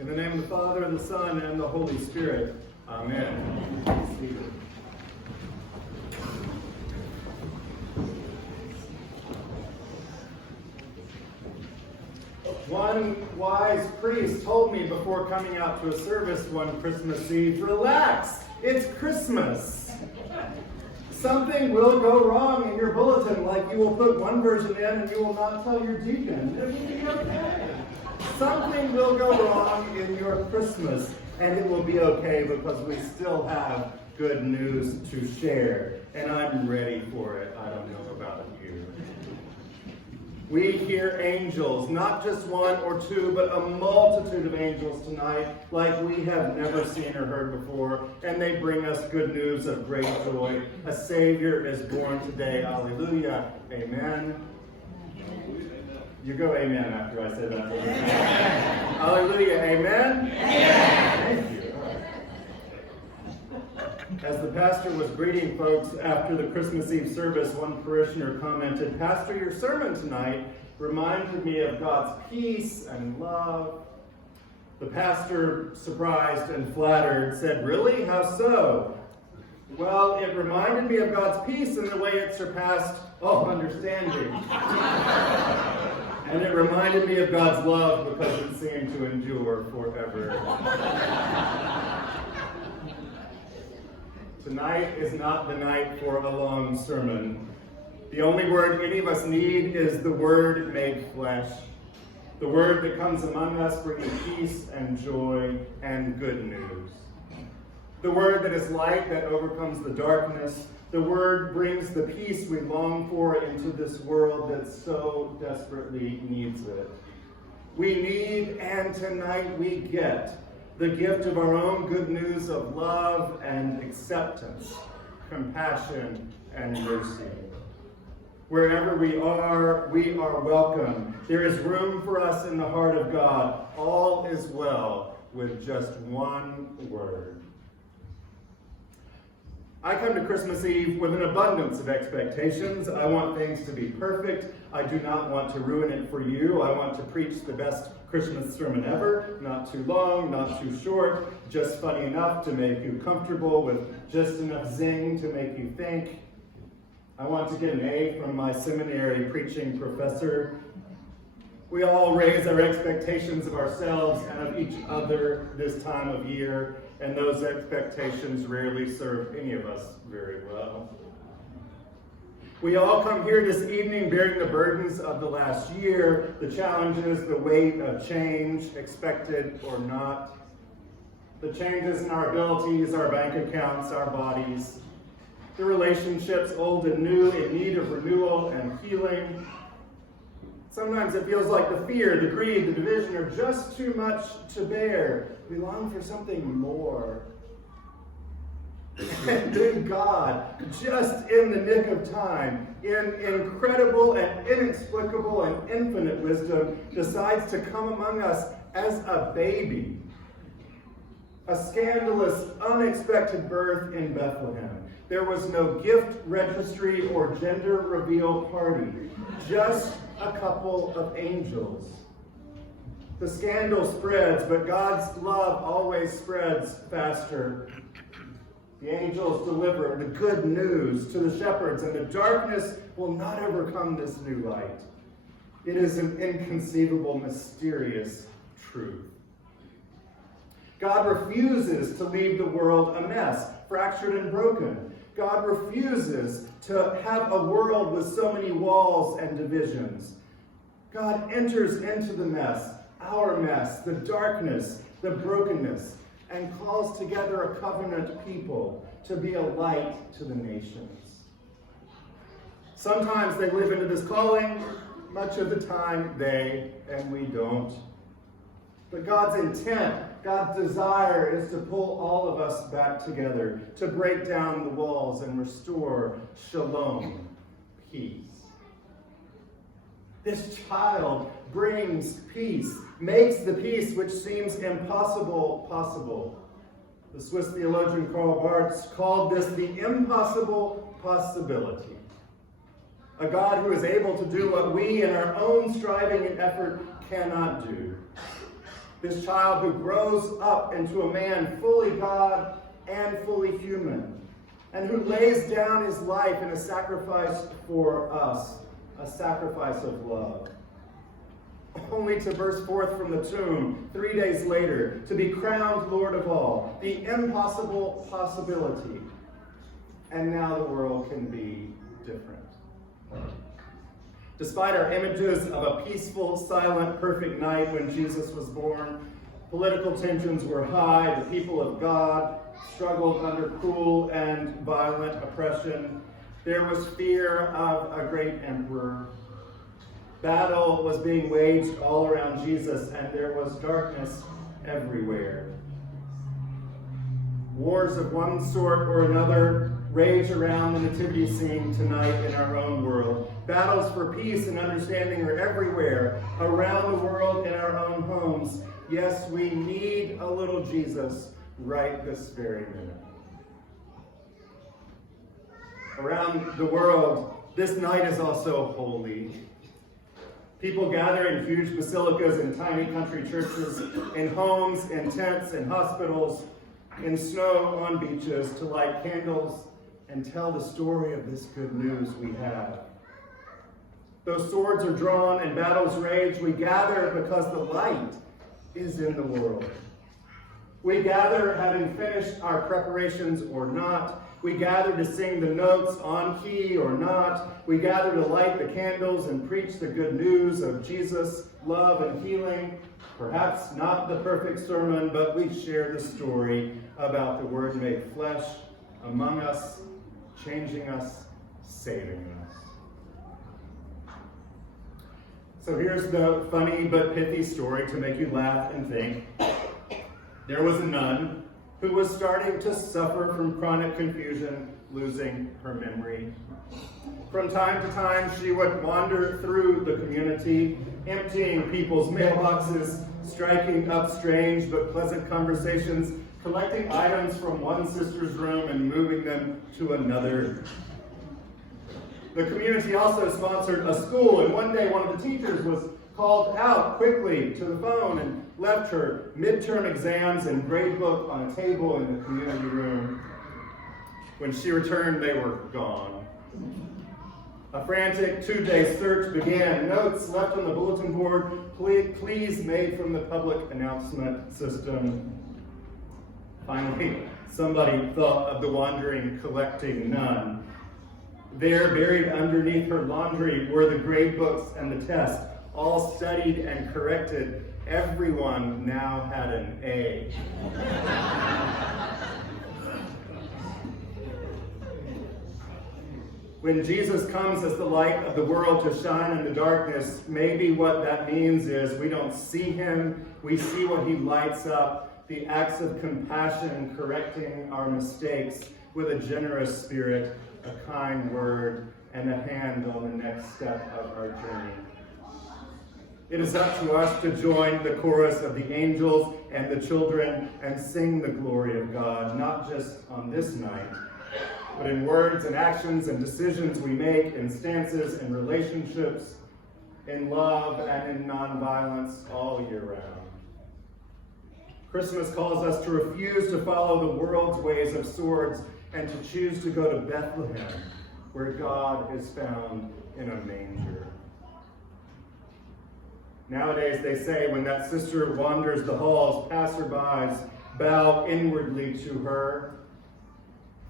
In the name of the Father, and the Son, and the Holy Spirit. Amen. One wise priest told me before coming out to a service one Christmas Eve, relax, it's Christmas. Something will go wrong in your bulletin, like you will put one version in and you will not tell your deacon. It will be okay. Something will go wrong in your Christmas, and it will be okay because we still have good news to share. And I'm ready for it. I don't know about you. We hear angels, not just one or two, but a multitude of angels tonight, like we have never seen or heard before. And they bring us good news of great joy. A Savior is born today. Alleluia. Amen. You go amen after I say that. Hallelujah. Amen? Amen. Thank you. As the pastor was greeting folks after the Christmas Eve service, one parishioner commented, "Pastor, your sermon tonight reminded me of God's peace and love." The pastor, surprised and flattered, said, "Really? How so?" "Well, it reminded me of God's peace in the way it surpassed all understanding. And it reminded me of God's love because it seemed to endure forever." Tonight is not the night for a long sermon. The only word any of us need is the Word made flesh. The Word that comes among us bringing peace and joy and good news. The Word that is light that overcomes the darkness. The Word brings the peace we long for into this world that so desperately needs it. We need, and tonight we get, the gift of our own good news of love and acceptance, compassion and mercy. Wherever we are welcome. There is room for us in the heart of God. All is well with just one word. I come to Christmas Eve with an abundance of expectations. I want things to be perfect. I do not want to ruin it for you. I want to preach the best Christmas sermon ever. Not too long, not too short, just funny enough to make you comfortable, with just enough zing to make you think. I want to get an A from my seminary preaching professor. We all raise our expectations of ourselves and of each other this time of year, and those expectations rarely serve any of us very well. We all come here this evening bearing the burdens of the last year, the challenges, the weight of change, expected or not, the changes in our abilities, our bank accounts, our bodies, the relationships, old and new, in need of renewal and healing. Sometimes it feels like the fear, the greed, the division are just too much to bear. We long for something more. And then God, just in the nick of time, in incredible and inexplicable and infinite wisdom, decides to come among us as a baby. A scandalous, unexpected birth in Bethlehem. There was no gift registry or gender reveal party, just a couple of angels. The scandal spreads, but God's love always spreads faster. The angels deliver the good news to the shepherds, and the darkness will not overcome this new light. It is an inconceivable, mysterious truth. God refuses to leave the world a mess, fractured and broken. God refuses to have a world with so many walls and divisions. God enters into the mess, our mess, the darkness, the brokenness, and calls together a covenant people to be a light to the nations. Sometimes they live into this calling, much of the time they and we don't. But God's intent, God's desire is to pull all of us back together, to break down the walls and restore shalom, peace. This child brings peace, makes the peace which seems impossible possible. The Swiss theologian Karl Barth called this the impossible possibility. A God who is able to do what we in our own striving and effort cannot do. This child who grows up into a man fully God and fully human, and who lays down his life in a sacrifice for us, a sacrifice of love. Only to burst forth from the tomb 3 days later, to be crowned Lord of all, the impossible possibility. And now the world can be different. Despite our images of a peaceful, silent, perfect night when Jesus was born, political tensions were high, the people of God struggled under cruel and violent oppression. There was fear of a great emperor. Battle was being waged all around Jesus, and there was darkness everywhere. Wars of one sort or another rage around the nativity scene tonight in our own world. Battles for peace and understanding are everywhere, around the world, in our own homes. Yes, we need a little Jesus right this very minute. Around the world, this night is also holy. People gather in huge basilicas and tiny country churches, in homes, in tents, in hospitals, in snow on beaches to light candles and tell the story of this good news we have. Though swords are drawn and battles rage, we gather because the light is in the world. We gather having finished our preparations or not. We gather to sing the notes on key or not. We gather to light the candles and preach the good news of Jesus, love, and healing. Perhaps not the perfect sermon, but we share the story about the Word made flesh among us, changing us, saving us. So here's the funny but pithy story to make you laugh and think. There was a nun who was starting to suffer from chronic confusion, losing her memory. From time to time, she would wander through the community, emptying people's mailboxes, striking up strange but pleasant conversations, collecting items from one sister's room and moving them to another. The community also sponsored a school, and one day one of the teachers was called out quickly to the phone and left her midterm exams and grade book on a table in the community room. When she returned, they were gone. A frantic 2-day search began. Notes left on the bulletin board, please made from the public announcement system. Finally, somebody thought of the wandering, collecting nun. There, buried underneath her laundry, were the grade books and the tests, all studied and corrected. Everyone now had an A. When Jesus comes as the light of the world to shine in the darkness, maybe what that means is we don't see him, we see what he lights up, the acts of compassion correcting our mistakes with a generous spirit, a kind word, and a hand on the next step of our journey. It is up to us to join the chorus of the angels and the children and sing the glory of God, not just on this night, but in words and actions and decisions we make, in stances and relationships, in love and in nonviolence all year round. Christmas calls us to refuse to follow the world's ways of swords and to choose to go to Bethlehem, where God is found in a manger. Nowadays, they say, when that sister wanders the halls, passerbys bow inwardly to her.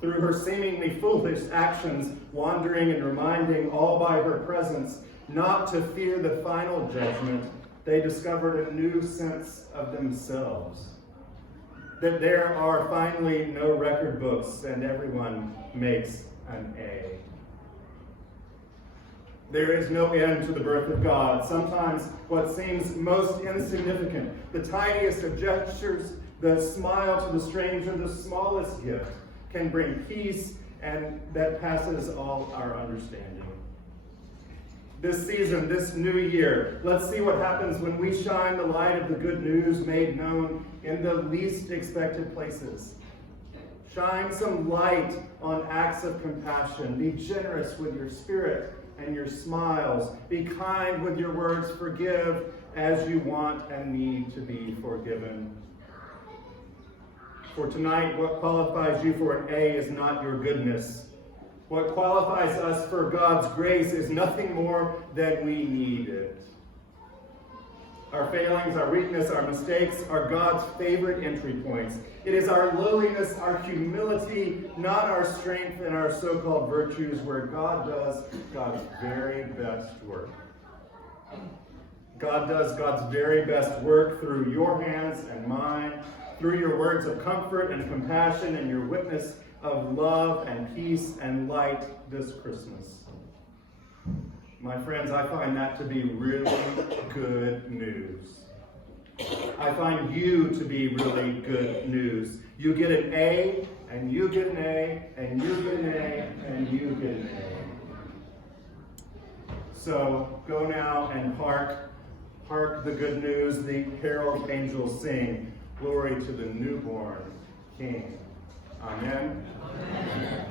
Through her seemingly foolish actions, wandering and reminding all by her presence not to fear the final judgment, they discovered a new sense of themselves. That there are finally no record books and everyone makes an A. There is no end to the birth of God. Sometimes what seems most insignificant, the tiniest of gestures, the smile to the stranger, the smallest gift, can bring peace and that passes all our understanding. This season, this new year, let's see what happens when we shine the light of the good news made known in the least expected places. Shine some light on acts of compassion. Be generous with your spirit and your smiles. Be kind with your words. Forgive as you want and need to be forgiven. For tonight, what qualifies you for an A is not your goodness. What qualifies us for God's grace is nothing more than we need it. Our failings, our weakness, our mistakes are God's favorite entry points. It is our lowliness, our humility, not our strength and our so-called virtues, where God does God's very best work. God does God's very best work through your hands and mine, through your words of comfort and compassion and your witness of love and peace and light this Christmas. My friends, I find that to be really good news. I find you to be really good news. You get an A, and you get an A, and you get an A, and you get an A. So go now and hark the good news, the herald angels sing, glory to the newborn King. Amen. Amen.